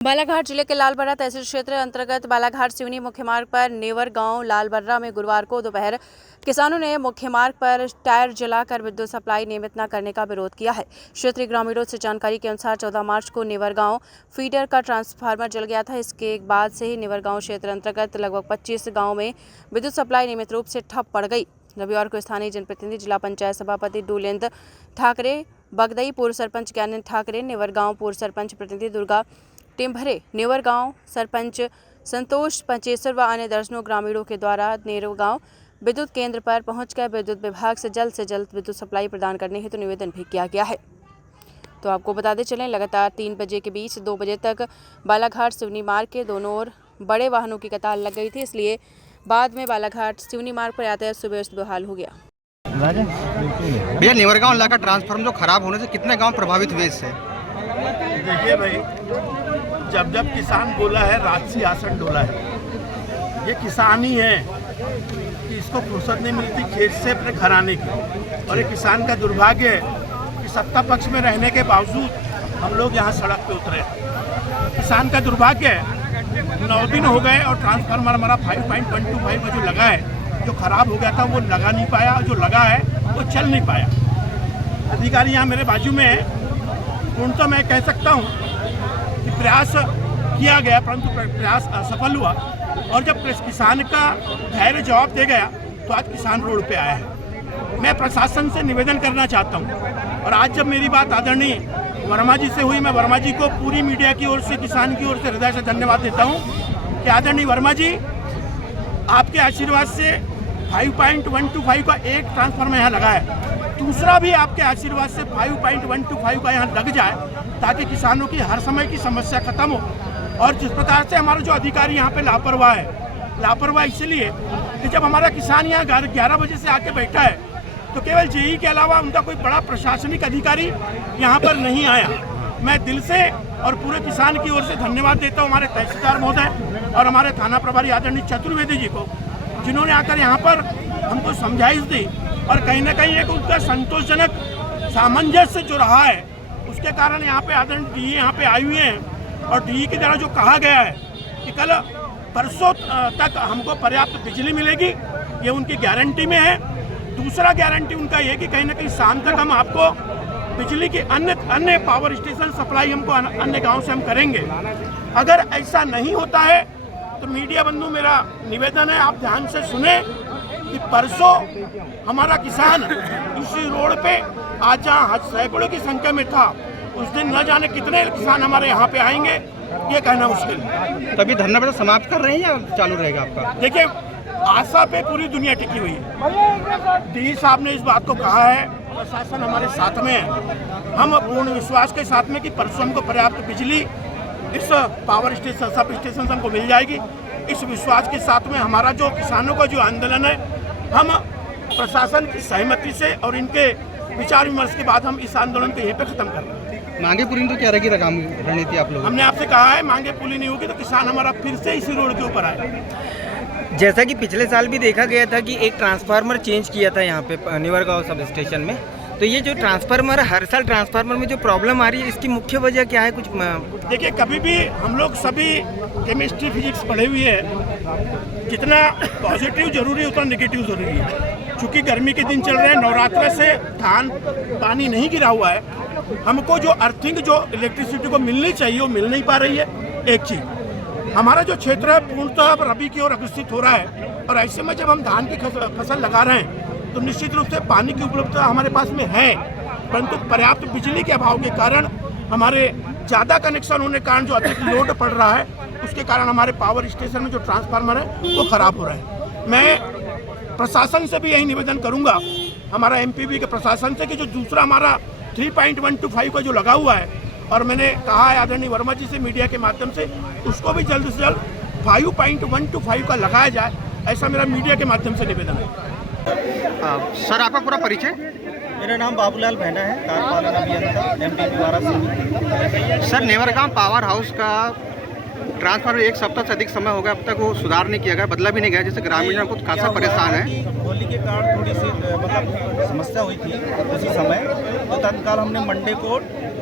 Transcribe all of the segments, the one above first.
बालाघाट जिले के लालबर्रा तहसील क्षेत्र अंतर्गत बालाघाट सिवनी मुख्य मार्ग पर नेवर गांव लालबर्रा में गुरुवार को दोपहर किसानों ने मुख्य मार्ग पर टायर जलाकर विद्युत सप्लाई नियमित न करने का विरोध किया है। क्षेत्रीय ग्रामीणों से जानकारी के अनुसार 14 मार्च को नेवर गांव फीडर का ट्रांसफार्मर जल गया था। इसके बाद से ही नेवर गांव क्षेत्र अंतर्गत लगभग 25 गाँव में विद्युत सप्लाई नियमित रूप से ठप पड़ गई। रविवार को स्थानीय जनप्रतिनिधि, जिला पंचायत सभापति डूलेंद्र ठाकरे बगदई, पूर्व सरपंच ज्ञानेंद्र ठाकरे, नेवर गांव पूर्व सरपंच प्रतिनिधि दुर्गा टिम्भरे, नेवर गांव सरपंच संतोष पंचेसर व अन्य दर्जनों ग्रामीणों के द्वारा नेवर गांव विद्युत केंद्र पर पहुंचकर विद्युत विभाग से जल्द विद्युत सप्लाई प्रदान करने हेतु निवेदन भी किया गया है। तो आपको बताते चलें, लगातार 3 बजे के बीच 2 बजे तक बालाघाट सिवनी मार्ग के दोनों ओर बड़े वाहनों की कतार लग गई थी। इसलिए बाद में बालाघाट सिवनी मार्ग पर यातायात सुव्यवस्थित बहाल हो गया। भैया, नेवर गांव इलाका ट्रांसफार्मर जो खराब होने से कितने गांव प्रभावित हुए इससे? देखिए भाई, जब जब किसान बोला है राजसी आसन डोला है। ये किसान ही है कि इसको फुर्सत नहीं मिलती खेत से अपने घर आने की, और ये किसान का दुर्भाग्य है कि सत्ता पक्ष में रहने के बावजूद हम लोग यहाँ सड़क पे उतरे। किसान का दुर्भाग्य है 9 दिन हो गए और ट्रांसफार्मर हमारा 5.125 का जो लगा है, जो खराब हो गया था वो लगा नहीं पाया, और जो लगा है वो चल नहीं पाया। अधिकारी यहाँ मेरे बाजू में है, पूर्णतः मैं कह सकता हूँ कि प्रयास किया गया, परंतु प्रयास असफल हुआ। और जब किसान का धैर्य जवाब दे गया तो आज किसान रोड पे आया है। मैं प्रशासन से निवेदन करना चाहता हूँ, और आज जब मेरी बात आदरणीय वर्मा जी से हुई, मैं वर्मा जी को पूरी मीडिया की ओर से, किसान की ओर से हृदय से धन्यवाद देता हूँ कि आदरणीय वर्मा जी, आपके आशीर्वाद से 5.125 का एक ट्रांसफार्मर यहाँ लगा है, दूसरा भी आपके आशीर्वाद से 5.125 का यहाँ लग जाए, ताकि किसानों की हर समय की समस्या खत्म हो। और जिस प्रकार से हमारा जो अधिकारी यहाँ पे लापरवाह है, लापरवाह इसलिए कि जब हमारा किसान यहाँ 11 बजे से आके बैठा है तो केवल जेई के अलावा उनका कोई बड़ा प्रशासनिक अधिकारी यहाँ पर नहीं आया। मैं दिल से और पूरे किसान की ओर से धन्यवाद देता हूँ हमारे तहसीलदार महोदय और हमारे थाना प्रभारी आदरणीय चतुर्वेदी जी को, जिन्होंने आकर यहाँ पर हमको समझाइश दी, और कहीं ना कहीं एक उनका संतोषजनक सामंजस्य जो रहा है, उसके कारण यहाँ पे आदरणीय डी यहाँ पे आई हुई हैं। और डी के द्वारा जो कहा गया है कि कल परसों तक हमको पर्याप्त बिजली मिलेगी, ये उनकी गारंटी में है। दूसरा गारंटी उनका ये कि कहीं ना कहीं शाम तक हम आपको बिजली की अन्य पावर स्टेशन सप्लाई हमको अन्य गाँव से हम करेंगे। अगर ऐसा नहीं होता है तो मीडिया बंधु, मेरा निवेदन है आप ध्यान से सुने कि परसों हमारा किसान इसी रोड पे आज जहाँ सैकड़ों की संख्या में था, उस दिन न जाने कितने किसान हमारे यहाँ पे आएंगे, ये कहना मुश्किल है। तभी धरना प्रदर्शन समाप्त कर रहे हैं या चालू रहेगा आपका? देखिए, आशा पे पूरी दुनिया टिकी हुई है। डी साहब ने इस बात को कहा है, प्रशासन हमारे साथ में है। हम पूर्ण विश्वास के साथ में कि परसों हमको पर्याप्त बिजली इस पावर स्टेशन, सब स्टेशन से हमको मिल जाएगी। इस विश्वास के साथ में हमारा जो किसानों का जो आंदोलन है, हम प्रशासन की सहमति से और इनके विचार विमर्श के बाद हम इस आंदोलन को यहीं पर खत्म कर रहे हैं। मांगे पूरी तो क्या रहेगी रणनीति आप लोग? हमने आपसे कहा है मांगे पूरी नहीं होगी तो किसान हमारा फिर से इसी रोड के ऊपर आए। जैसा कि पिछले साल भी देखा गया था कि एक ट्रांसफार्मर चेंज किया था यहाँ पे नेवर गाँव सब स्टेशन में, तो ये जो ट्रांसफार्मर, हर साल ट्रांसफार्मर में जो प्रॉब्लम आ रही है, इसकी मुख्य वजह क्या है? कुछ देखिए, कभी भी हम लोग सभी केमिस्ट्री फिजिक्स पढ़े हुए हैं, जितना पॉजिटिव जरूरी उतना नेगेटिव जरूरी है। चूँकि गर्मी के दिन चल रहे हैं, नवरात्र से धान पानी नहीं गिरा हुआ है, हमको जो अर्थिंग, जो इलेक्ट्रिसिटी को मिलनी चाहिए वो मिल नहीं पा रही है। एक चीज़, हमारा जो क्षेत्र है पूर्णतः रबी की ओर अग्रसित हो रहा है, और ऐसे में जब हम धान की फसल लगा रहे हैं तो निश्चित रूप से पानी की उपलब्धता हमारे पास में है, परंतु पर्याप्त बिजली के अभाव के कारण, हमारे ज़्यादा कनेक्शन होने के कारण जो अधिक लोड पड़ रहा है, उसके कारण हमारे पावर स्टेशन में जो ट्रांसफार्मर है वो ख़राब हो रहा है। मैं प्रशासन से भी यही निवेदन करूंगा, हमारा एमपीबी के प्रशासन से, कि जो दूसरा हमारा 3.125 का जो लगा हुआ है, और मैंने कहा है आदरणीय वर्मा जी से मीडिया के माध्यम से, उसको भी जल्द से जल्द 5.125 का लगाया जाए, ऐसा मेरा मीडिया के माध्यम से निवेदन है। सर, आपका पूरा परिचय? मेरा नाम बाबूलाल भैना है, कार्यपालन अभियंता एमपीबी द्वारा। सर, नेवर गांव पावर हाउस का ट्रांसफार्मर एक सप्ताह से अधिक समय हो गया, अब तक वो सुधार नहीं किया गया, बदला भी नहीं गया, जिससे ग्रामीण कुछ खासा परेशान है। होली के कारण थोड़ी सी मतलब समस्या हुई थी उसी समय, तो तत्काल हमने मंडे को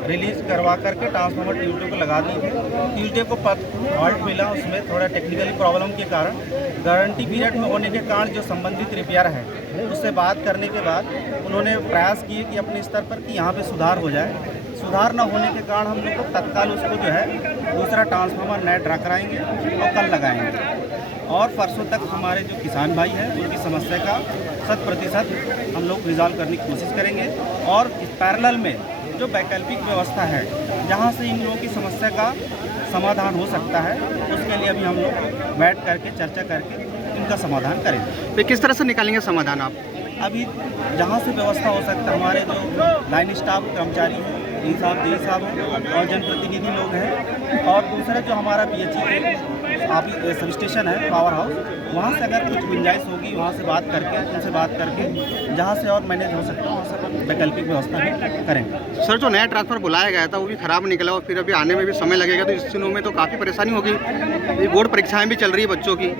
रिलीज करवा करके ट्रांसफार्मर ट्यूजडे को लगा दिए थे। ट्यूजडे को फॉल्ट मिला, उसमें थोड़ा टेक्निकली प्रॉब्लम के कारण गारंटी पीरियड में होने के कारण जो संबंधित रिपेयर है उससे बात करने के बाद उन्होंने प्रयास किए कि अपने स्तर पर कि यहाँ पे सुधार हो जाए। सुधार न होने के कारण हम लोग को तत्काल उसको जो है दूसरा ट्रांसफार्मर नया ड्रा कराएंगे और कल लगाएंगे, और परसों तक हमारे जो किसान भाई हैं उनकी समस्या का 100% हम लोग रिजॉल्व करने की कोशिश करेंगे। और पैरेलल में जो वैकल्पिक व्यवस्था है जहां से इन लोगों की समस्या का समाधान हो सकता है, उसके लिए अभी हम लोग बैठ करके चर्चा करके इनका समाधान करेंगे। तो किस तरह से निकालेंगे समाधान आप? अभी जहां से व्यवस्था हो सकता है, हमारे जो लाइन स्टाफ कर्मचारी हैं, डी साहब और जनप्रतिनिधि लोग हैं, और दूसरे जो हमारा BHE सब स्टेशन है पावर हाउस, वहाँ से अगर कुछ गुंजाइश होगी वहाँ से बात करके उनसे बात करके जहाँ से और मैनेज हो सकता है वहाँ से वैकल्पिक व्यवस्था भी करेंगे। सर, जो नया ट्रांसफर बुलाया गया था वो भी खराब निकला और फिर अभी आने में भी समय लगेगा, तो इस दिनों में तो काफ़ी परेशानी होगी। ये बोर्ड परीक्षाएं भी चल रही है बच्चों की।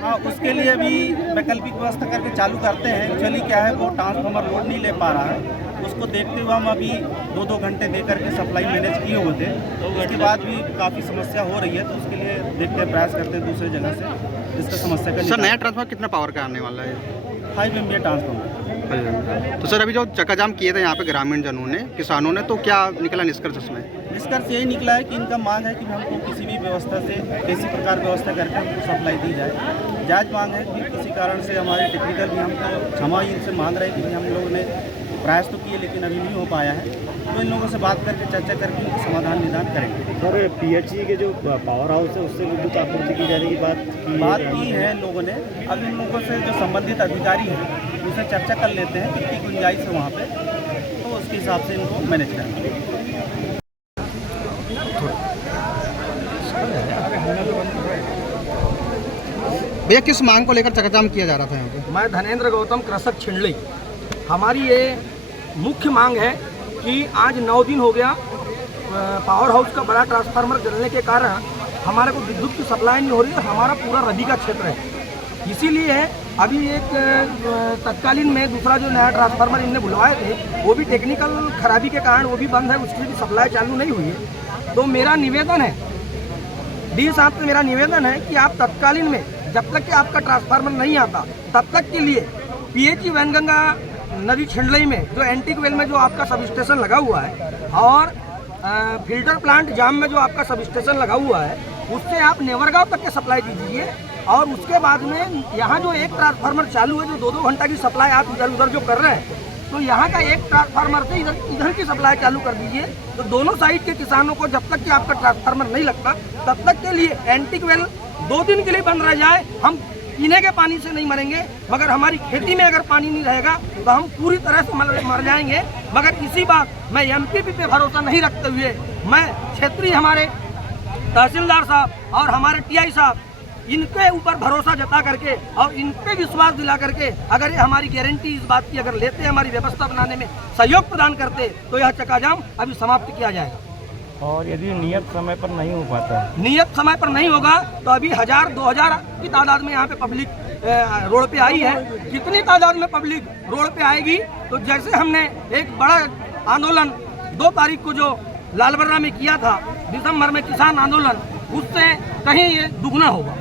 हाँ, उसके लिए भी वैकल्पिक व्यवस्था करके चालू करते हैं। एक्चुअली क्या है, वो ट्रांसफार्मर लोड नहीं ले पा रहा है, उसको देखते हुए हम अभी 2-2 घंटे दे करके सप्लाई मैनेज किए हुए थे, तो उसके बाद भी काफ़ी समस्या हो रही है, तो उसके लिए देखते हैं, प्रयास करते हैं दूसरे जगह से इसका समस्या का। सर, नया ट्रांसफर कितना पावर का आने वाला है? 5 MVA ट्रांसफार्मर। तो सर, अभी जो चक्का जाम किए थे यहाँ पे ग्रामीण जनों ने, किसानों ने, तो क्या निकला निष्कर्ष उसमें? निष्कर्ष यही निकला है कि इनका मांग है कि हमको किसी भी व्यवस्था से किसी प्रकार व्यवस्था करके हमको सप्लाई दी जाए। जायज़ मांग है कि किसी कारण से हमारे टेक्निकल भी हमको क्षमा इनसे मांग रहे हैं कि हम लोगों ने प्रयास तो किए लेकिन अभी नहीं हो पाया है, तो इन लोगों से बात करके चर्चा करके इनका समाधान निदान करेंगे। सर, BHE के जो पावर हाउस है उससे विद्युत आपूर्ति की जाने की बात की है लोगों ने। अब इन लोगों से जो संबंधित अधिकारी हैं उनसे चर्चा कर लेते हैं कितनी गुंजाइश है वहाँ पे, तो उसके हिसाब से इनको मैनेज करेंगे। भैया, किस मांग को लेकर चक्का जाम किया जा रहा था यहाँ पे? मैं धनेंद्र गौतम, कृषक छिंडली। हमारी ये मुख्य मांग है कि आज 9 दिन हो गया पावर हाउस का बड़ा ट्रांसफार्मर जलने के कारण हमारे को विद्युत की सप्लाई नहीं हो रही है। हमारा पूरा रबी का क्षेत्र है, इसीलिए अभी एक तत्कालीन में दूसरा जो नया ट्रांसफार्मर इनने बुलवाए थे वो भी टेक्निकल खराबी के कारण वो भी बंद है, उसकी भी सप्लाई चालू नहीं हुई है। तो मेरा निवेदन है, डी साहब से मेरा निवेदन है कि आप तत्कालीन में जब तक कि आपका ट्रांसफार्मर नहीं आता तब तक के लिए BHE वैनगंगा नदी छिंडलई में जो एंटीक वेल में जो आपका सब स्टेशन लगा हुआ है और फिल्टर प्लांट जाम में जो आपका सब स्टेशन लगा हुआ है उससे आप नेवरगांव तक के सप्लाई दीजिए। और उसके बाद में यहाँ जो एक ट्रांसफार्मर चालू है जो 2-2 घंटा की सप्लाई आप इधर उधर जो कर रहे हैं, तो यहाँ का एक ट्रांसफार्मर से इधर की सप्लाई चालू कर दीजिए। तो दोनों साइड के किसानों को जब तक कि आपका ट्रांसफार्मर नहीं लगता तब तक के लिए एंटीक वेल 2 दिन के लिए बंद रह जाए। हम पीने के पानी से नहीं मरेंगे, मगर हमारी खेती में अगर पानी नहीं रहेगा तो हम पूरी तरह से मर जाएंगे। मगर इसी बात मैं MPP पे भरोसा नहीं रखते हुए मैं क्षेत्रीय हमारे तहसीलदार साहब और हमारे TI साहब इनके ऊपर भरोसा जता करके और इन पे विश्वास दिला करके अगर ये हमारी गारंटी इस बात की अगर लेते हमारी व्यवस्था बनाने में सहयोग प्रदान करते तो यह चक्का जाम अभी समाप्त किया जाएगा। और यदि नियत समय पर नहीं हो पाता, नियत समय पर नहीं होगा तो अभी 1000-2000 की तादाद में यहाँ पे पब्लिक रोड पे आई है। कितनी तादाद में पब्लिक रोड पे आएगी तो जैसे हमने एक बड़ा आंदोलन 2 तारीख को जो लालबर्रा में किया था दिसंबर में किसान आंदोलन, उससे कहीं ये दुगना होगा।